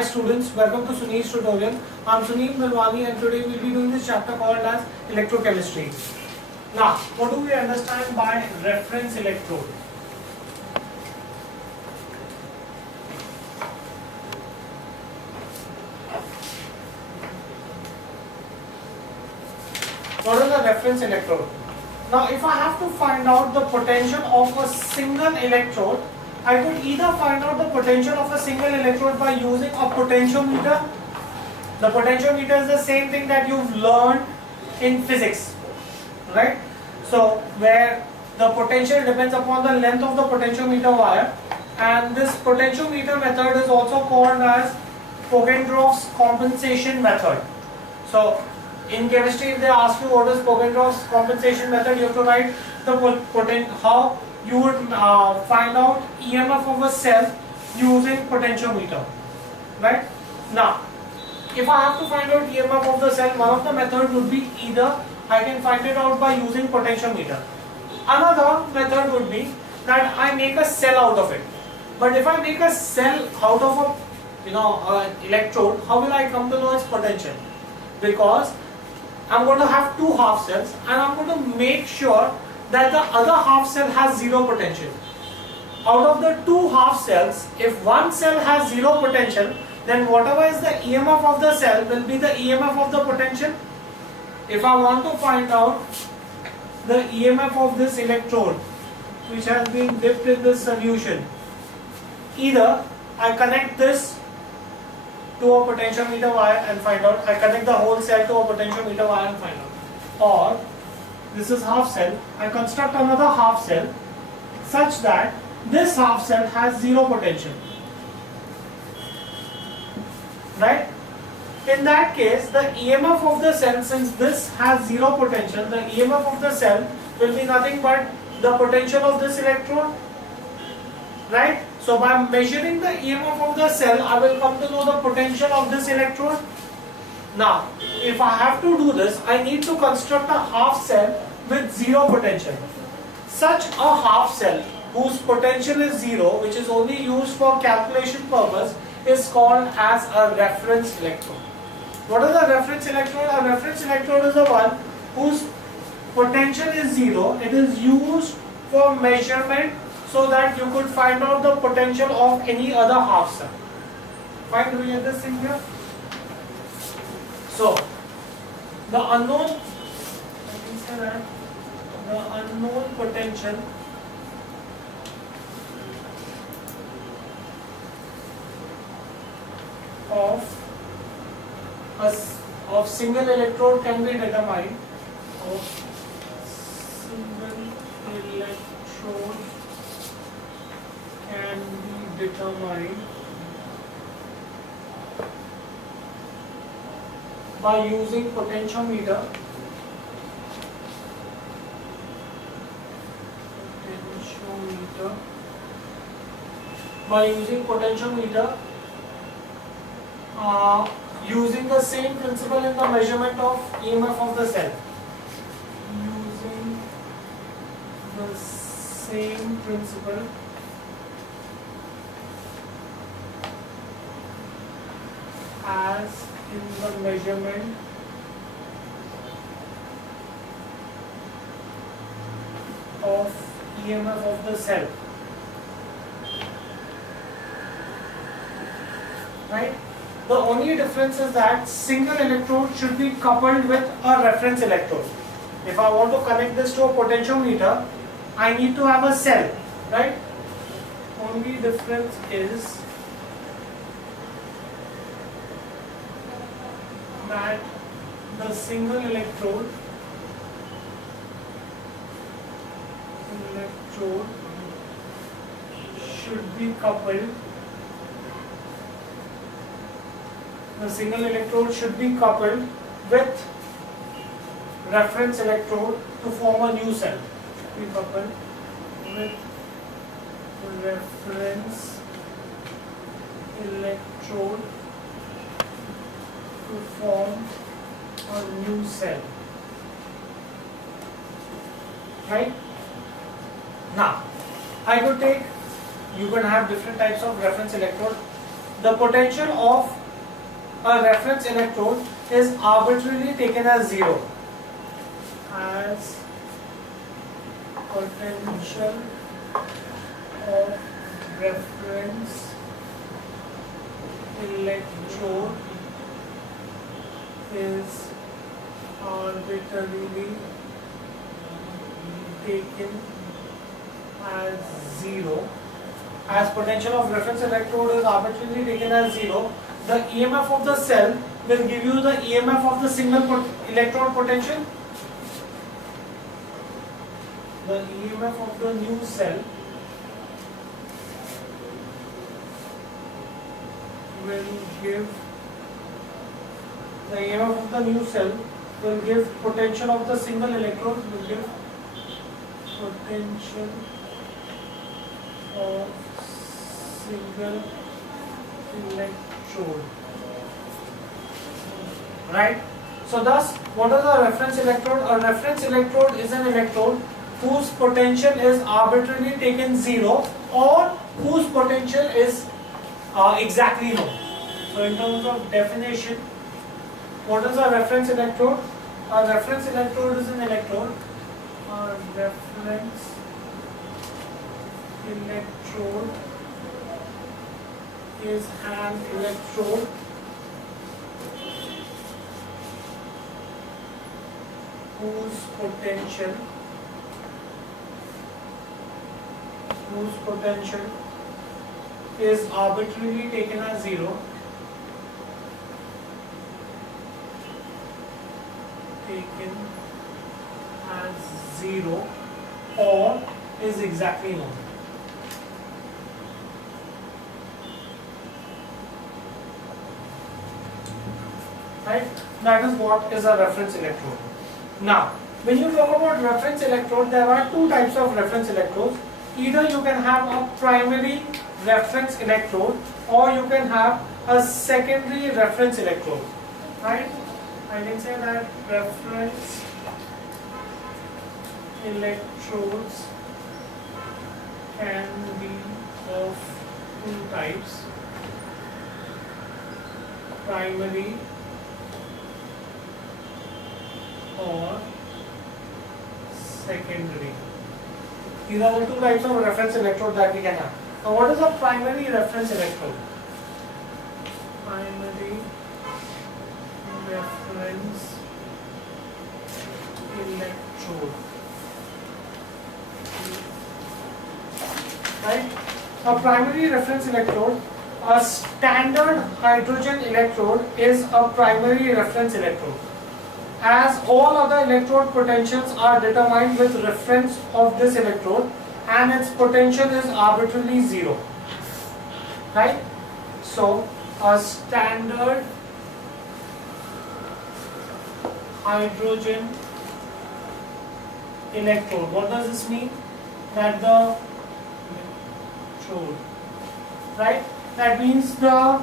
Hi students, welcome to Sunil's tutorial. I'm Sunil Milwani and today we'll be doing this chapter called as electrochemistry. Now, what do we understand by reference electrode? What is a reference electrode? Now, if I have to find out the potential of a single electrode, I could either find out the potential of a single electrode by using a potentiometer. The potentiometer is the same thing that you've learned in physics, right? So, where the potential depends upon the length of the potentiometer wire, and this potentiometer method is also called as Pogendroff's compensation method. So, in chemistry, if they ask you what is Pogendroff's compensation method, you have to write the how you would find out EMF of a cell using potentiometer, right? Now, if I have to find out EMF of the cell, one of the methods would be either I can find it out by using potentiometer. Another method would be that I make a cell out of it. But if I make a cell out of a electrode, how will I come to know its potential? Because I'm going to have two half cells and I'm going to make sure that the other half cell has zero potential. Out of the two half cells, if one cell has zero potential, then whatever is the EMF of the cell will be the EMF of the potential. If I want to find out the EMF of this electrode, which has been dipped in this solution, either I connect this to a potentiometer wire and find out, I connect the whole cell to a potentiometer wire and find out, or this is half cell, I construct another half cell such that this half cell has zero potential, right? In that case, the EMF of the cell, since this has zero potential, the EMF of the cell will be nothing but the potential of this electrode, right? So by measuring the EMF of the cell, I will come to know the potential of this electrode. Now, if I have to do this, I need to construct a half cell with zero potential. Such a half cell whose potential is zero, which is only used for calculation purpose, is called as a reference electrode. What is a reference electrode? A reference electrode is the one whose potential is zero. It is used for measurement so that you could find out the potential of any other half cell. Fine, do we get this thing here? So, the unknown potential of single electrode can be determined. By using potentiometer. By using potentiometer, using the same principle in the measurement of EMF of the cell. Using the same principle as in the measurement of EMF of the cell, right? The only difference is that single electrode should be coupled with a reference electrode. If I want to connect this to a potentiometer, I need to have a cell, right? Only difference is that the single electrode should be coupled. The single electrode should be coupled with reference electrode to form a new cell. Be coupled with reference electrode to form a new cell, right? Now, I could take, you can have different types of reference electrode. the potential of a reference electrode is arbitrarily taken as 0. As potential of reference electrode is arbitrarily taken as 0. As potential of reference electrode is arbitrarily taken as 0, the EMF of the cell will give you the EMF of the single electrode potential. The EMF of the new cell will give potential of the single electrode will give potential of single electrode, right? So thus, what is a reference electrode? A reference electrode is an electrode whose potential is arbitrarily taken 0 or whose potential is exactly known. So in terms of definition, what is a reference electrode? A reference electrode is an electrode. A reference electrode is an electrode whose potential is arbitrarily taken as 0. Taken as 0 or is exactly known. Right? That is what is a reference electrode. Now, when you talk about reference electrode, there are two types of reference electrodes. Either you can have a primary reference electrode or you can have a secondary reference electrode. Right? I can say that reference electrodes can be of two types: primary or secondary. These are the two types of reference electrode that we can have. Now, what is a primary reference electrode? Primary reference electrode. Right? A primary reference electrode, a standard hydrogen electrode is a primary reference electrode. As all other electrode potentials are determined with reference of this electrode and its potential is arbitrarily 0. Right? So, a standard hydrogen electrode. What does this mean? That the electrode, right? That means the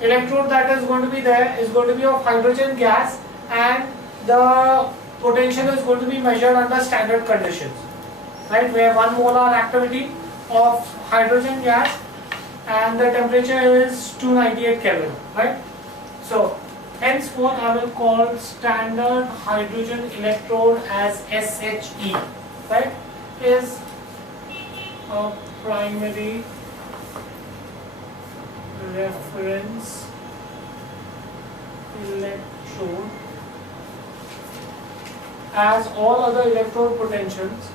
electrode that is going to be there is going to be of hydrogen gas and the potential is going to be measured under standard conditions. Right? We have 1 molar activity of hydrogen gas and the temperature is 298 Kelvin. Right? So, henceforth I will call standard hydrogen electrode as SHE, right? Is a primary reference electrode, as all other electrode potentials,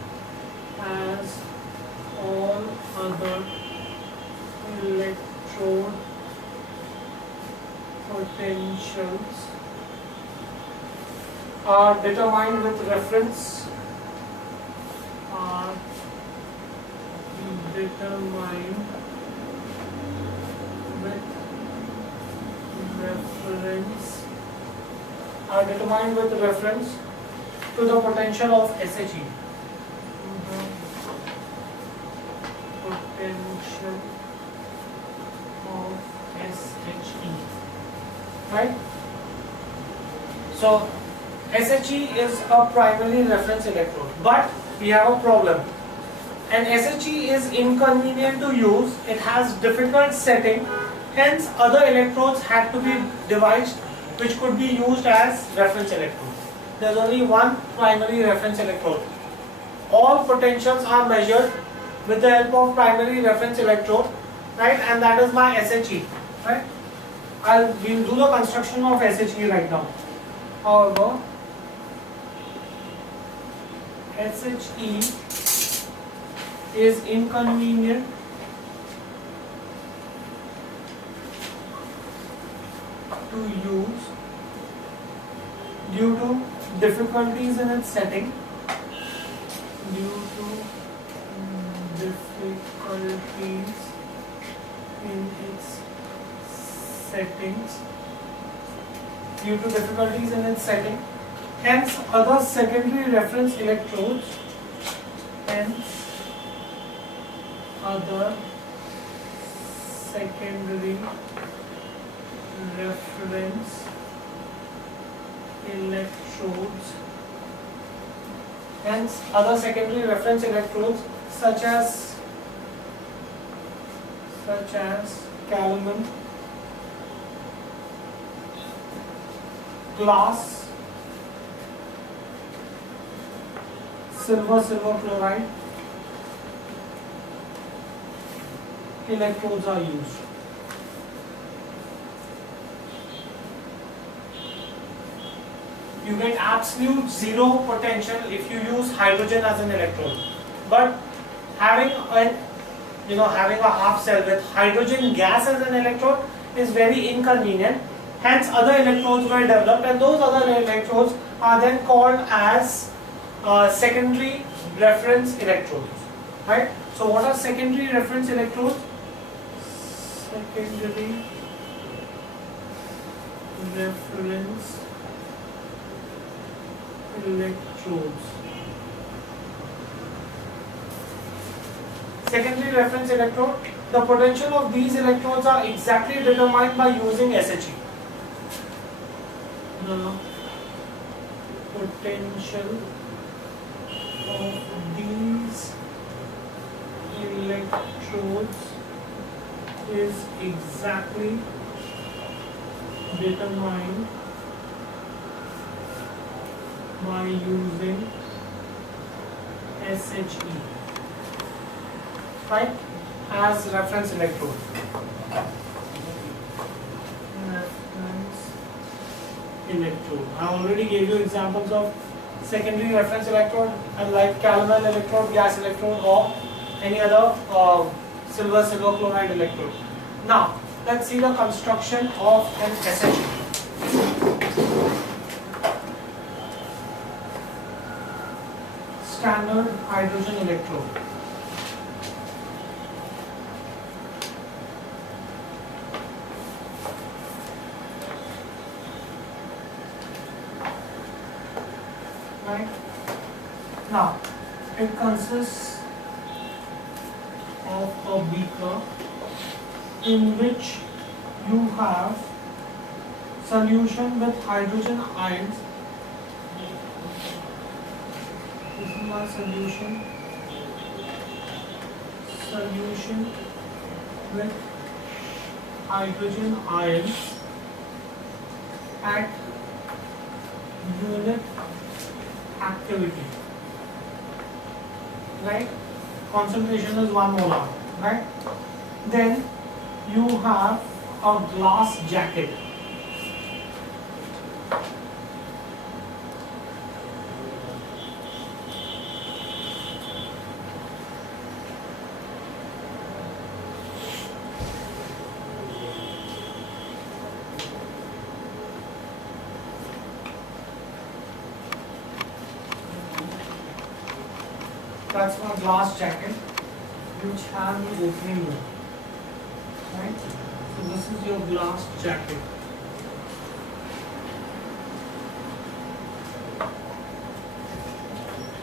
are determined with reference to the potential of SHE. Potential of SHE. Right? So SHE is a primary reference electrode, but we have a problem. And SHE is inconvenient to use. It has difficult setting Hence, other electrodes had to be devised which could be used as reference electrodes. There is only one primary reference electrode. All potentials are measured with the help of primary reference electrode, right? And that is my SHE, right? We'll do the construction of SHE right now. However, SHE is inconvenient to use due to difficulties in its setting. Hence, other secondary reference electrodes. Hence, other secondary reference electrodes such as calomel, glass, silver chloride electrodes are used. You get absolute zero potential if you use hydrogen as an electrode. But having a half cell with hydrogen gas as an electrode is very inconvenient. Hence, other electrodes were developed, and those other electrodes are then called as secondary reference electrodes. Right? So, what are secondary reference electrodes? Secondary reference electrodes. Secondary reference electrode. The potential of these electrodes are exactly determined by using SHE. The potential of these electrodes is exactly determined by using SHE, right, as reference electrode. I already gave you examples of secondary reference electrode, and like calomel electrode, gas electrode, or any other silver chloride electrode. Now, let's see the construction of an SHE. Standard hydrogen electrode. Right? Now, it consists of a beaker in which you have solution with hydrogen ions. This is my solution with hydrogen ions at unit activity, right? Concentration is 1 molar, right? Then you have a glass jacket. That's my glass jacket, which has the opening here, right? So this is your glass jacket.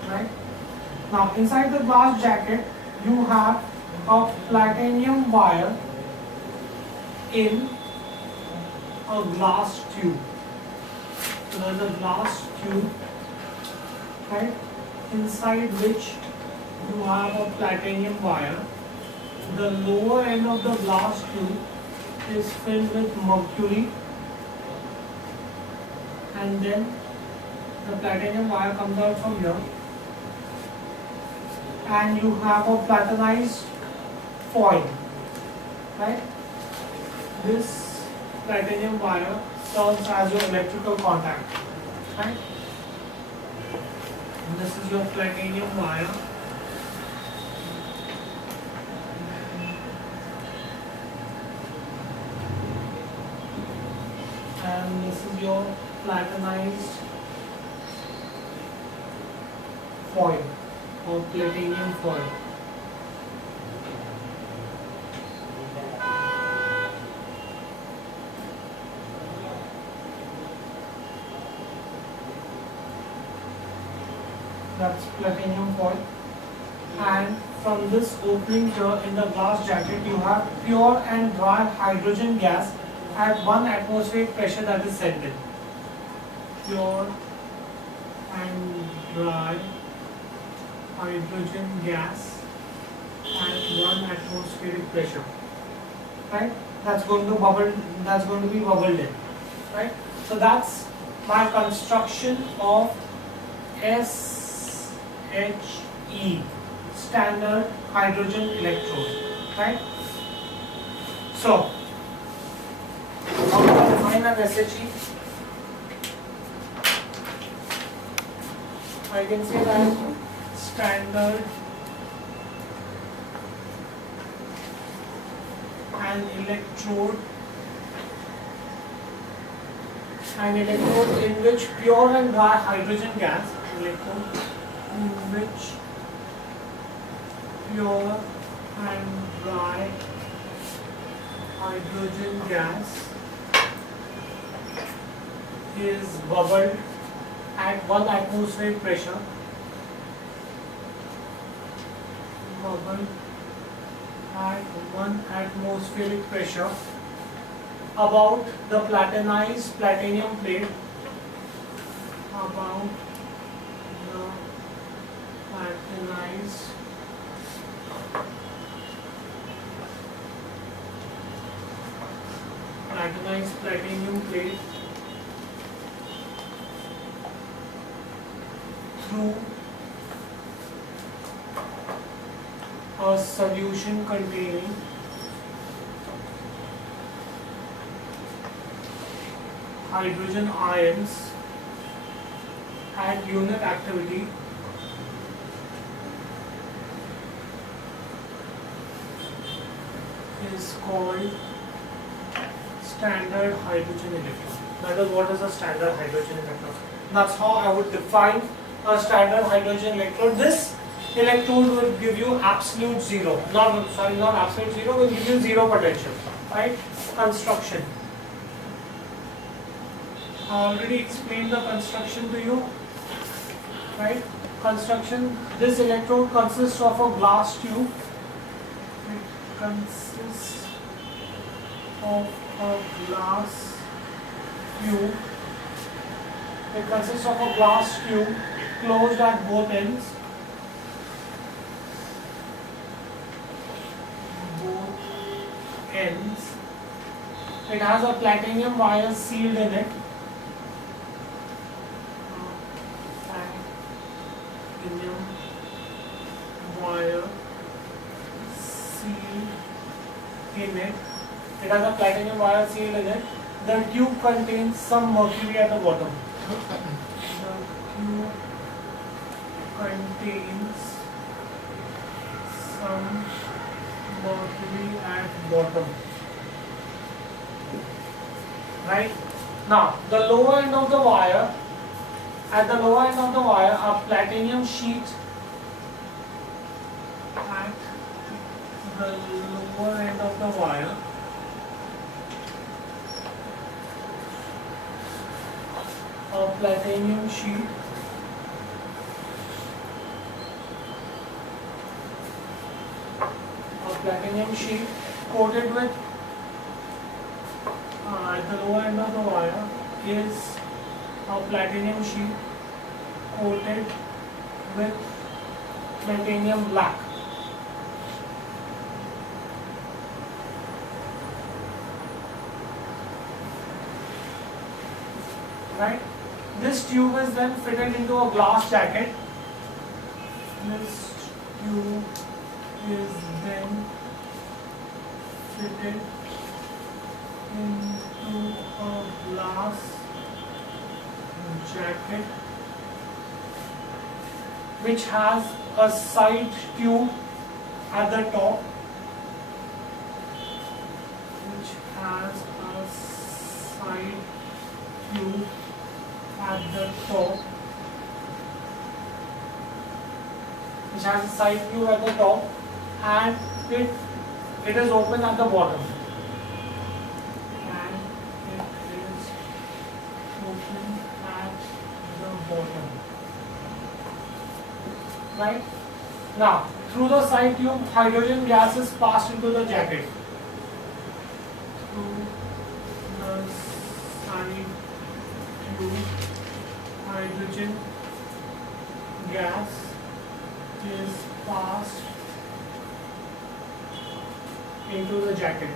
Right? Now inside the glass jacket, you have a platinum wire in a glass tube. So there's a glass tube, right? Inside which you have a platinum wire. The lower end of the glass tube is filled with mercury, and then the platinum wire comes out from here, and you have a platinized foil, right? This platinum wire serves as your electrical contact, right? And this is your platinum wire. And this is your platinized foil or platinum foil. That's platinum foil. And from this opening here in the glass jacket, you have pure and dry hydrogen gas at 1 atmospheric pressure that is sent in. Pure and dry hydrogen gas at 1 atmospheric pressure. Right? That's going to bubble. That's going to be bubbled in. Right? So that's my construction of SHE, standard hydrogen electrode. Right? So how do I define an SHE? I can say that standard an electrode in which pure and dry hydrogen gas, electrode in which pure and dry hydrogen gas is bubbled at 1 atmospheric pressure. Bubbled at 1 atmospheric pressure about the platinized platinum plate. About the platinized platinum plate through a solution containing hydrogen ions at unit activity is called standard hydrogen electrode. That is what is a standard hydrogen electrode. That's how I would define a standard hydrogen electrode. This electrode will give you absolute zero. Not absolute zero, will give you zero potential. Right? Construction. I already explained the construction to you. Right? Construction. This electrode consists of a glass tube. It consists of a glass tube. It consists of a glass tube closed at both ends. It has a platinum wire sealed in it. Platinum wire sealed in it. It has a platinum wire sealed in it. The tube contains some mercury at the bottom. The tube contains some mercury at bottom. Right? Now, the lower end of the wire, at the lower end of the wire, a platinum sheet at the lower end of the wire, a platinum sheet coated with at the lower end of the wire is a platinum sheet coated with platinum black. right? This tube is then fitted into a glass jacket. This tube is then fitted into a glass jacket which has a side tube at the top, which has a side tube at the top, and it is open at the bottom, right? Now, through the side tube, hydrogen gas is passed into the jacket. Through the side tube, hydrogen gas is passed into the jacket.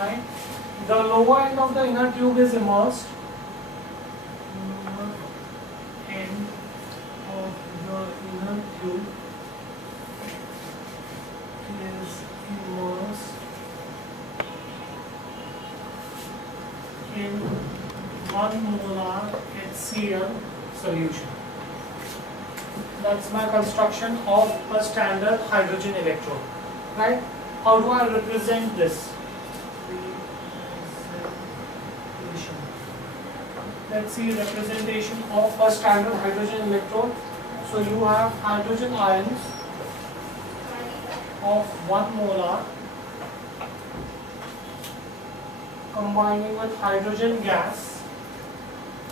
Right? The lower end of the inner tube is immersed. Lower end of the inner tube is immersed in 1 molar HCl solution. That's my construction of a standard hydrogen electrode. Right? How do I represent this? Let's see representation of a standard hydrogen electrode. So you have hydrogen ions of 1 molar combining with hydrogen gas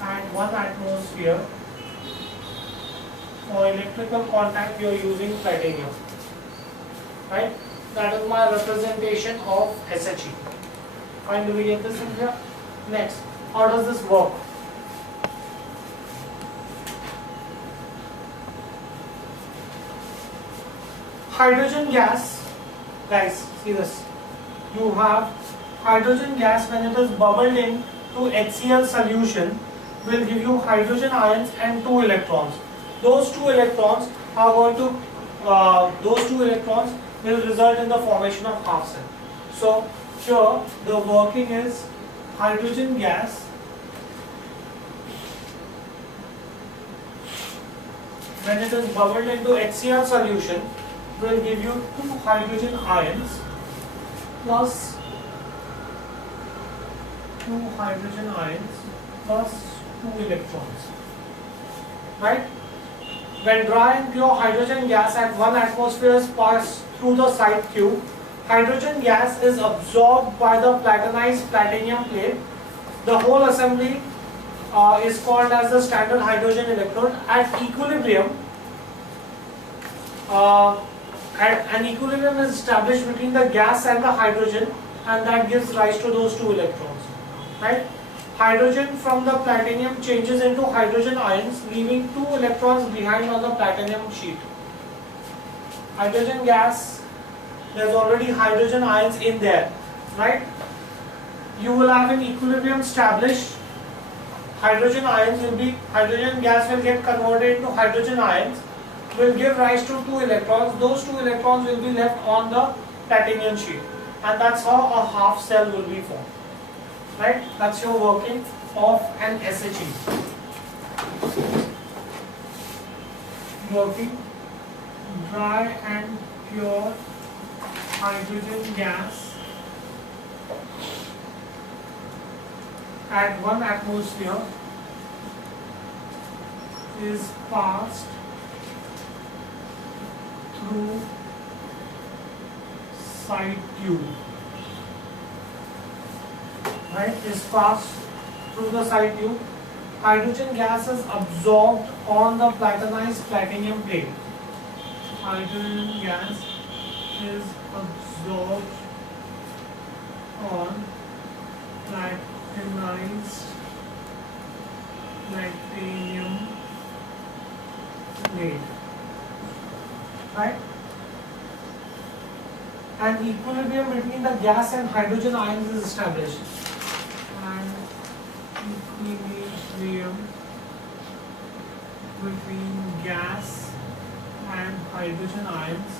at 1 atmosphere. For electrical contact you are using platinum. Right? That is my representation of SHE. Fine, do we get this in here? Next, how does this work? Hydrogen gas, guys, see this. You have hydrogen gas when it is bubbled in to HCl solution will give you hydrogen ions and 2 electrons. Those 2 electrons are going to will result in the formation of half cell. So here the working is hydrogen gas when it is bubbled into HCl solution will give you 2 hydrogen ions plus 2 electrons. Right? When dry and pure hydrogen gas at 1 atmosphere is passed through the side tube, hydrogen gas is absorbed by the platinized platinum plate. The whole assembly is called as the standard hydrogen electrode. At equilibrium, an equilibrium is established between the gas and the hydrogen, and that gives rise to those 2 electrons. Right? Hydrogen from the platinum changes into hydrogen ions, leaving 2 electrons behind on the platinum sheet. Hydrogen gas, there's already hydrogen ions in there, right? You will have an equilibrium established. Hydrogen gas will get converted into hydrogen ions, will give rise to 2 electrons. Those 2 electrons will be left on the platinum sheet, and that's how a half cell will be formed. Right? That's your working of an SHE. Working dry and pure hydrogen gas at 1 atmosphere is passed through side tube. Right, is passed through the side tube. Hydrogen gas is absorbed on the platinized platinum plate. Hydrogen gas is absorbed on platinized platinum plate. Right? and equilibrium between the gas and hydrogen ions is established. And equilibrium between gas and hydrogen ions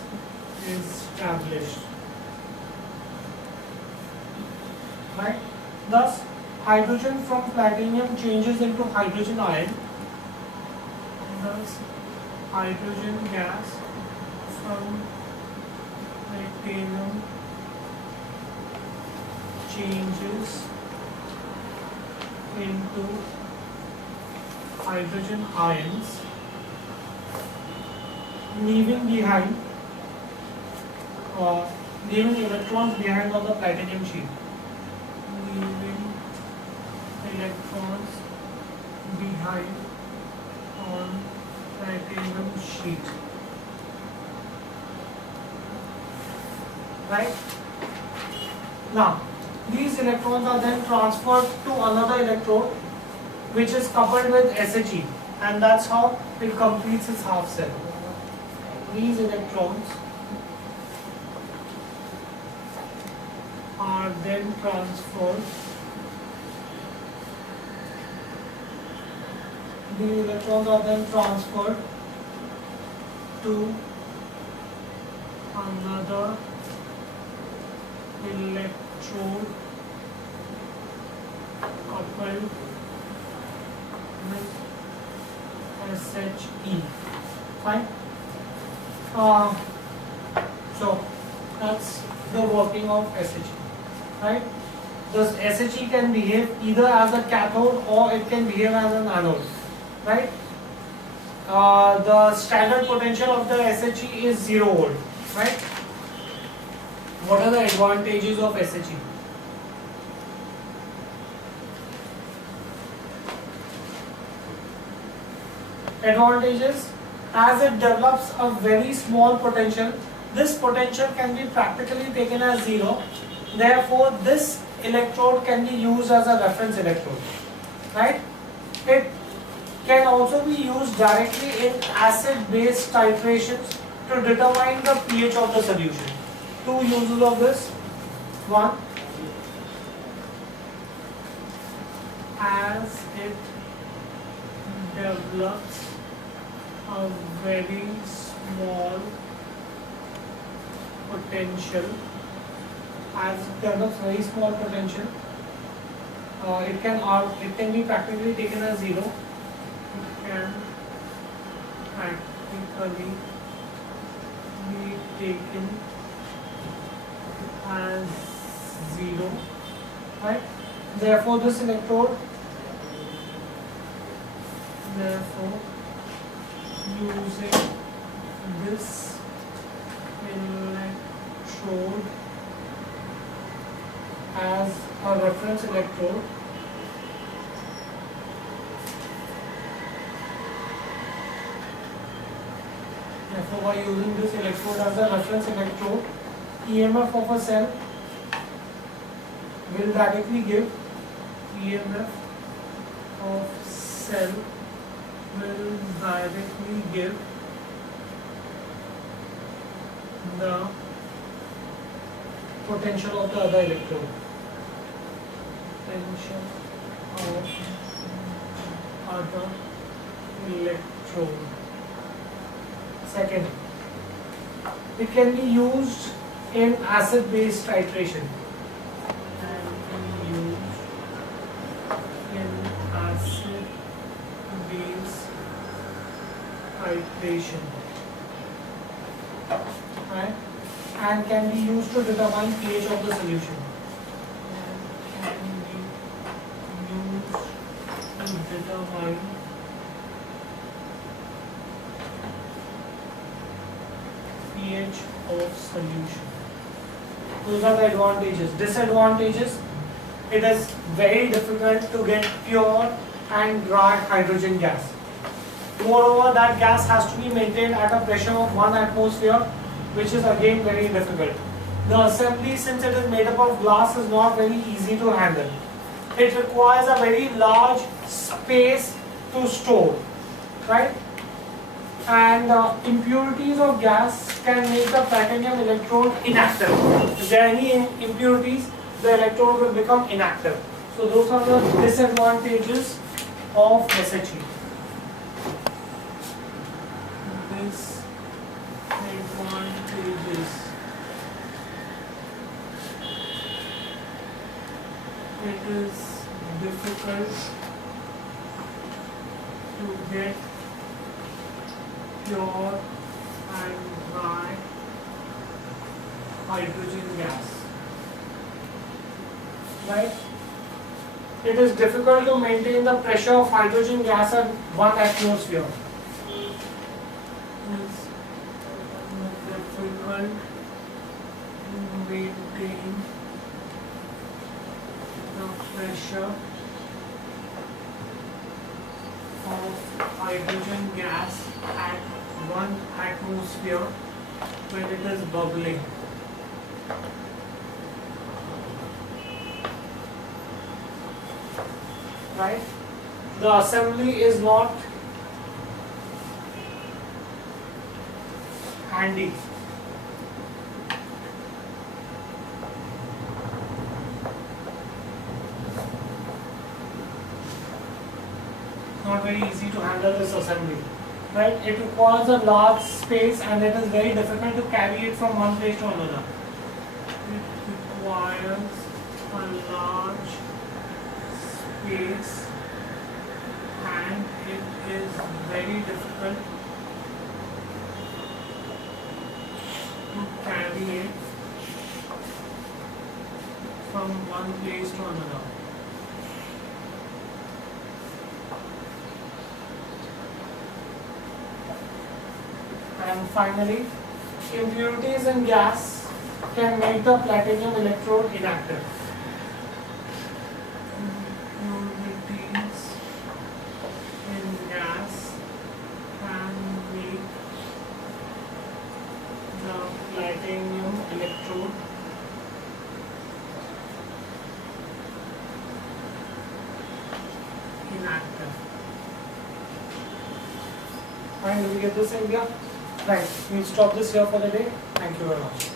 is established. Right? Thus, hydrogen from platinum changes into hydrogen ion. Thus, hydrogen gas from platinum changes into hydrogen ions, leaving electrons behind on the platinum sheet. Leaving electrons behind on platinum sheet. Right? Now, these electrons are then transferred to another electrode which is coupled with SHE, and that's how it completes its half cell. These electrons are then transferred. These electrons are then transferred to another electrode coupled with SHE. Fine. So that's the working of SHE. Right? Thus SHE can behave either as a cathode or it can behave as an anode. Right? The standard potential of the SHE is 0 volt. Right? What are the advantages of SHE? Advantages: as it develops a very small potential, this potential can be practically taken as 0. Therefore, this electrode can be used as a reference electrode. Right? It can also be used directly in acid-base titrations to determine the pH of the solution. Two uses of this. One, as it develops a very small potential, it can be practically taken as 0. It can practically be taken as 0. Right? Therefore, this electrode, using this electrode as a reference electrode, by using this electrode as a reference electrode, EMF of a cell will directly give the potential of the other electrode. Second, it can be used in acid-base titration. Right? And can be used to determine pH of the solution. pH of solution. Those are the advantages. Disadvantages: it is very difficult to get pure and dry hydrogen gas. Moreover, that gas has to be maintained at a pressure of 1 atmosphere, which is again very difficult. The assembly, since it is made up of glass, is not very easy to handle. It requires a very large space to store, right? and impurities of gas can make the platinum electrode inactive. If there are any impurities, the electrode will become inactive. So those are the disadvantages of SHE. Disadvantages. It is difficult to get pure and dry hydrogen gas. Right? It is difficult to maintain the pressure of hydrogen gas at 1 atmosphere. It's difficult to maintain the pressure of hydrogen gas at 1 atmosphere when it is bubbling. Right? The assembly is not handy. Not very easy to handle this assembly. Right? It requires a large space and it is very difficult to carry it from one place to another. It requires a large space and it is very difficult to carry it from one place to another. And finally, impurities in gas can make the platinum electrode inactive. Impurities in gas can make the platinum electrode inactive. Fine, will we get this in here? Right, we'll stop this here for the day. Thank you very much.